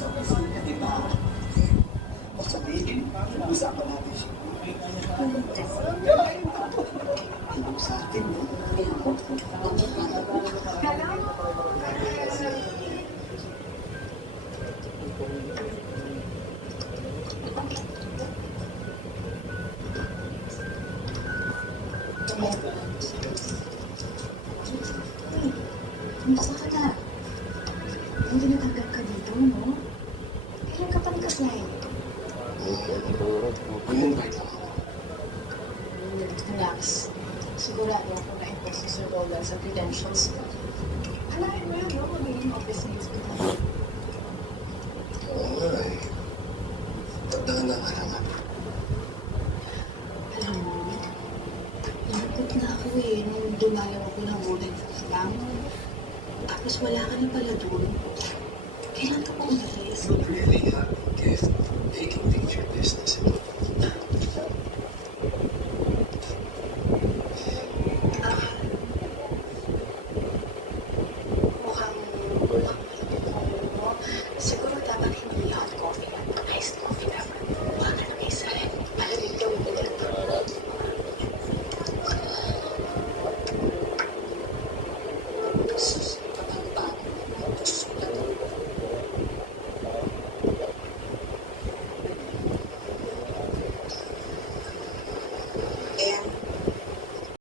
sa opisina, di ba? O sabihin, usapan natin siya. Ano sa atin, no? Kumusta ka na? Hindi natagal ka dito, no? Kailan ka pa nag-apply? In-invite ako. Relax. Sigurado ako na ito si Sir Roland sa credentials mo. Alahin mo yun, no? Magiging office mates ko na. Oo nga eh. Tandaan na nga naman. Alam mo, nalungkot na ako eh nung dumayo ako ng boarding exam. Tapos wala ka na pala doon.